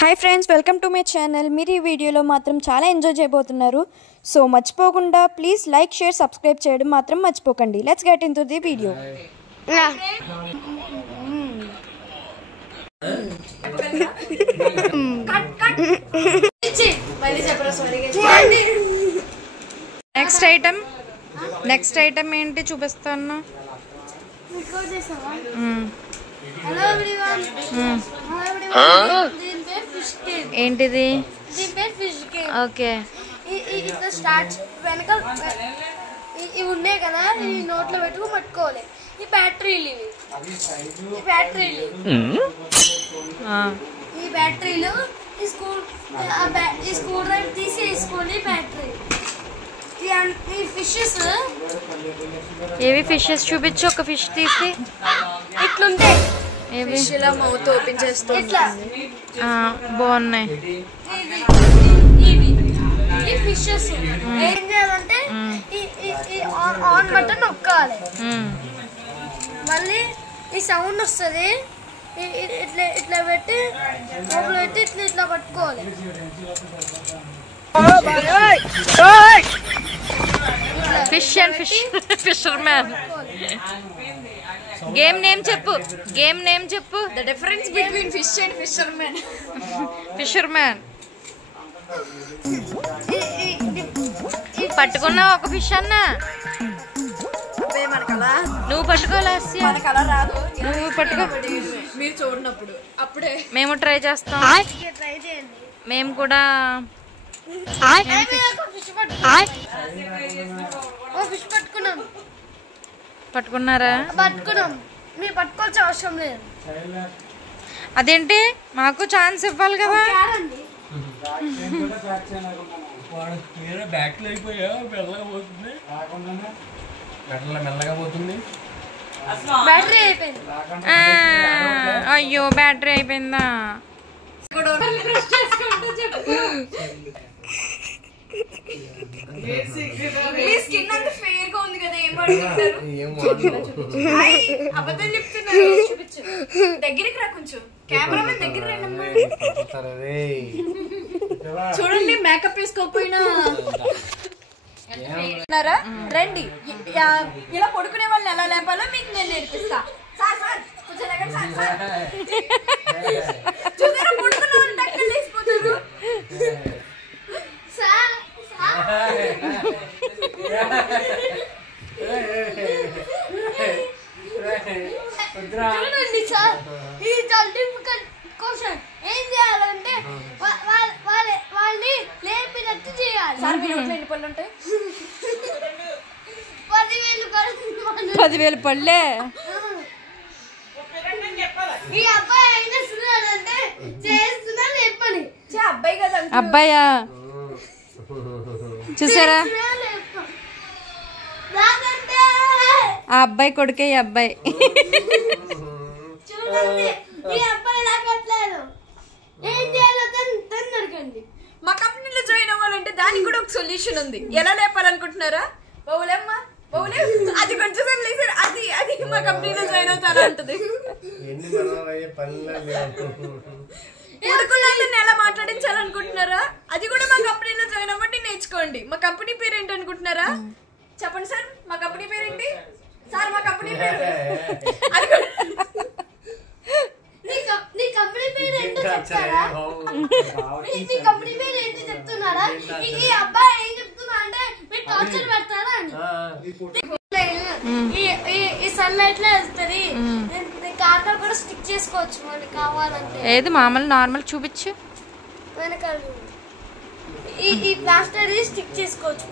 Hi friends, welcome to my channel. మీరు ఈ వీడియోలో మాత్రం చాలా ఎంజాయ్ చేయబోతున్నారు. సో మర్చిపోకుండా ప్లీజ్ లైక్, షేర్, సబ్స్క్రైబ్ చేయడం మాత్రం మర్చిపోకండి. Let's get into the video. Next item ఏంటి చూపిస్తాను. ఏంటిది? ఓకే, ఇట్లా స్టార్ట్ వెనక ఇవి ఉన్నాయి కదా, ఇవి నోట్లో పెట్టుకు పట్టుకోవాలి. ఈ బ్యాటరీలు ఈ స్క్రూ డ్రైవర్ తీసి వేసుకోండి. బ్యాటరీ ఈ ఫిషెస్ ఏవి ఫిషెస్ చూపించు. ఒక ఫిష్ తీసి ఇట్లుంటాయి. ఇలా మౌత్ ఓపెన్ చేస్తూ బాగున్నాయి. ఈ ఫిషెస్ ఏం చేయాలంటే ఆన్ బటన్ నొక్కాలి. మళ్ళీ ఈ సౌండ్ వస్తుంది. ఇట్లా ఇట్లా పెట్టి లోపల పెట్టి ఇట్లా ఇట్లా పట్టుకోవాలి. Fish and fisherman. Game name చెప్పు. The difference between fish and fisherman. Fisherman. పట్టుకున్నా ఒక ఫిష్ అన్నా. నువ్వు పట్టుకోలే, నువ్వు పట్టుకో. మీరు చూడనప్పుడు అప్పుడే మేము ట్రై చేస్తాం. ట్రై చేయండి. మేము కూడా ఫిష్ పట్టుకున్నారా? పట్టుకున్నాం. మీరు పట్టుకోవాల్సిన అవసరం లేదు. అదేంటి, మాకు ఛాన్స్ ఇవ్వాలి కదా. మెల్లగా పోతుంది. బ్యాటరీ అయిపోయింది. అయ్యో, బ్యాటరీ అయిపోయిందా? మీ స్కిన్ అంత ఫేర్ గా ఉంది కదా, ఏం అడుగుతారు? అబద్ధం చెప్తున్నారు. చూపించు, దగ్గరికి రా కొంచెం. కెమెరామెన్ దగ్గర రండమ్మా. చూడండి, మేకప్ వేసుకోకపోయినా రండి. ఇలా పడుకునే వాళ్ళని ఎలా లేపాలో మీకు నేను నేర్పిస్తా. చూసారా, పడుకున్న వాళ్ళు టక్కలు లేచిపోతారు. చూడండి సార్, ఇది చాలా డిఫికల్ట్ క్వశ్చన్. ఏం చేయాలంటే వాళ్ళని లేపినట్టు చేయాలి. సార్, మీ నోట్లో ఎన్ని పళ్ళు ఉంటాయి? 10,000 పళ్ళే. ఈ అబ్బాయి ఏం చేస్తున్నాడంటే చేస్తున్నా చెప్పని. అబ్బాయి కదా. అబ్బాయా? చూసారా, ఆ అబ్బాయి కొడుకే ఈ అబ్బాయి. చూడండి, ఈ అబ్బాయి లాగట్లేదు. ఏం చేయాలో తొందరగండి. మా కంపెనీలో జాయిన్ అవ్వాలంటే దానికి కూడా ఒక సొల్యూషన్ ఉంది. ఎలా లేపాలనుకుంటున్నారా? బౌలమ్మా, బౌలే, అది కొంచెం లేసారు. అది మా కంపెనీలో జాయిన్ అవుతారా అంటది. ఉడుకులాంటిని ఎలా మాట్లాడించాలనుకుంటున్నారా? అది కూడా మా కంపెనీలో జాయిన్ అవ్వండి, నేర్చుకోండి. మా కంపెనీ పేరు ఏంటి అనుకుంటున్నారా? చెప్పండి సార్, మా కంపెనీ పేరు ఏంటి? సార్, మా కంపెనీ పేరు నీ కంపెనీ పేరు ఏంటో చెప్తారా? మీ కంపెనీ పేరు ఏంటి చెప్తున్నారా? ఈ అబ్బాయి ఏం చెప్తున్నా అంటే మీరు టార్చర్ పెడతారా అని. ఈ సన్లైట్ లో వెళ్తుంది. కార్నర్ కూడా స్టిక్ చేసుకోవచ్చు మనకి కావాలంటే. ఏది మామూలు నార్మల్ చూపించు. వెనకాల ఈ ప్లాస్టర్ స్టిక్ చేసుకోవచ్చు.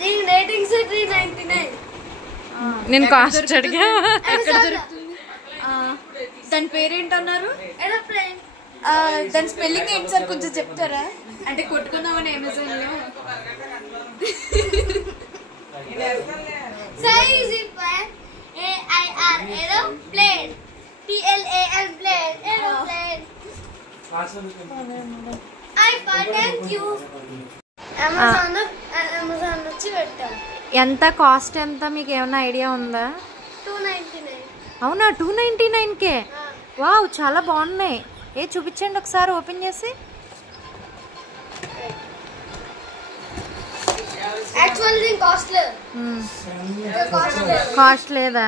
దీని రేటింగ్స్ 399. నేను కాస్ట్ అడిగా. ఎక్కడ దొరుకుతుంది? దాని పేరేంటన్నారు? ఏరోప్లేన్. దాని స్పెల్లింగ్ ఏంటి సార్, కొంచెం చెప్తారా? అంటే కొట్టుకుందామని అమెజాన్ లో. Size AIR aeroplane. PLAN plane. Aeroplane. I thank you. Amazon నుంచి పెట్టాం. ఎంత కాస్ట్ ఎంత మీకు ఏమైనా ఐడియా ఉందా? 299. అవునా, 299కే? వావ్ చాలా బాగున్నాయి. చూపించండి ఒకసారి ఓపెన్ చేసి. యాక్చువల్లీ కాస్ట్ లేదా?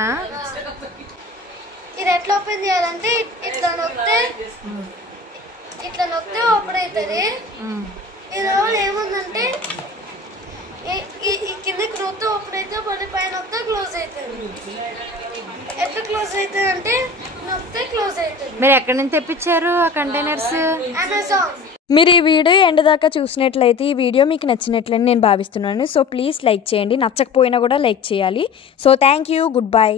ఇది ఎట్లా ఓపెన్ చేయాలంటే ఇట్లా నొక్కితే ఓపెన్ అవుతుంది. ఈ లోపల ఏముందంటే ఈ కిందకి నొక్కితే ఓపెన్ అయితే మళ్ళీ పైన నొక్కితే క్లోజ్ అవుతుంది. ఎట్లా క్లోజ్ అవుతుంది అంటే నొక్కితే క్లోజ్ అవుతుంది. మీరు ఎక్కడి నుంచి తెప్పించారు ఆ కంటైనర్స్? అమెజాన్. మీరు ఈ వీడియో ఎండ్ దాకా చూసినట్లయితే ఈ వీడియో మీకు నచ్చినట్లని నేను భావిస్తున్నాను. సో ప్లీజ్ లైక్ చేయండి, నచ్చకపోయినా కూడా లైక్ చేయాలి. So thank you, good bye.